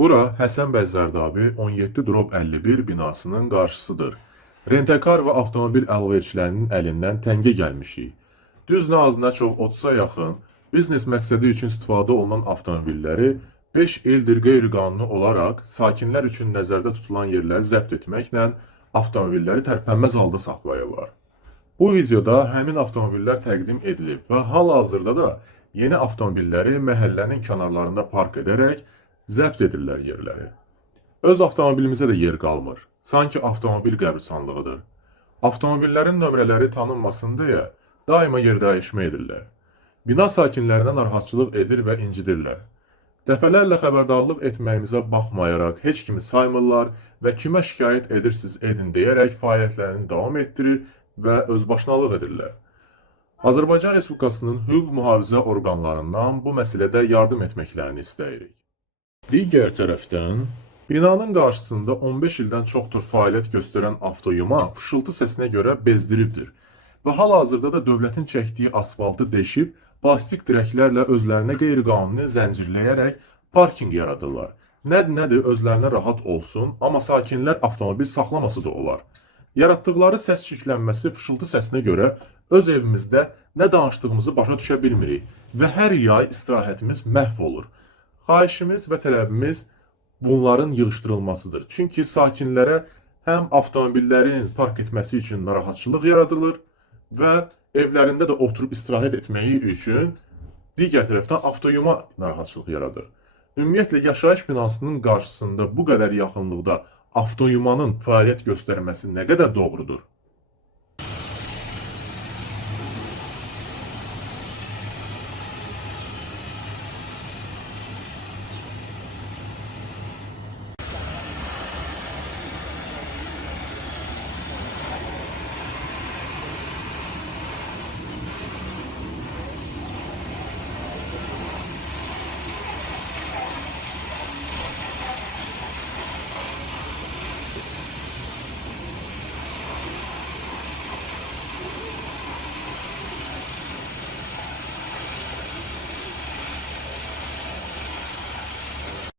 Bura Həsən bəy Zərdabi 17/51 binasının qarşısıdır. Rentekar və avtomobil əlverçilərinin əlindən təngə gəlmişik. Düz nazına çox 30-a yaxın biznes məqsədi üçün istifadə olunan avtomobilləri 5 ildir qeyri-qanuni olaraq sakinlər üçün nəzərdə tutulan yerləri zəbt etməklə avtomobilləri tərpənməz halda saxlayırlar. Bu videoda həmin avtomobillər təqdim edilib və hal-hazırda da yeni avtomobilləri məhəllənin kənarlarında park edərək zəbt edirlər yerləri. Öz avtomobilimizə də yer qalmır. Sanki avtomobil qəbristanlığıdır. Avtomobillərin nömrələri tanınmasın deyə daima yer dəyişmə edirlər. Bina sakinlərinə narahatçılıq edir və incidirlər. Dəfələrlə xəbərdarlıq etməyimizə baxmayaraq heç kimi saymırlar və kimə şikayət edirsiniz edin deyərək fəaliyyətlərini davam etdirir və özbaşınalıq edirlər. Azərbaycan Respublikasının hüquq mühafizə orqanlarından bu məsələdə yardım etməklərini istəyirik. Digər tərəfdən, binanın qarşısında 15 ildən çoxdur fəaliyyət göstərən avtoyuma fışıltı səsinə görə bezdiribdir və hal-hazırda da dövlətin çəkdiyi asfaltı deşib, plastik dirəklərlə özlərinə qeyri-qanuni zəncirləyərək parking yaradırlar. Nədir özlərinə rahat olsun, amma sakinlər avtomobil saxlaması da olar. Yaratdıqları səs çirklənməsi fışıltı səsinə görə öz evimizdə nə danışdığımızı başa düşə bilmirik və hər yay istirahətimiz məhv olur. Xahişimiz və tələbimiz bunların yığışdırılmasıdır. Çünki sakinlərə həm avtomobillərin park etməsi üçün narahatçılıq yaradılır və evlərində də oturub istirahət etməyi üçün digər tərəfdən avtoyuma narahatçılıq yaradır. Ümumiyyətlə, yaşayış binasının qarşısında bu qədər yaxınlıqda avtoyumanın fəaliyyət göstərməsi nə qədər doğrudur?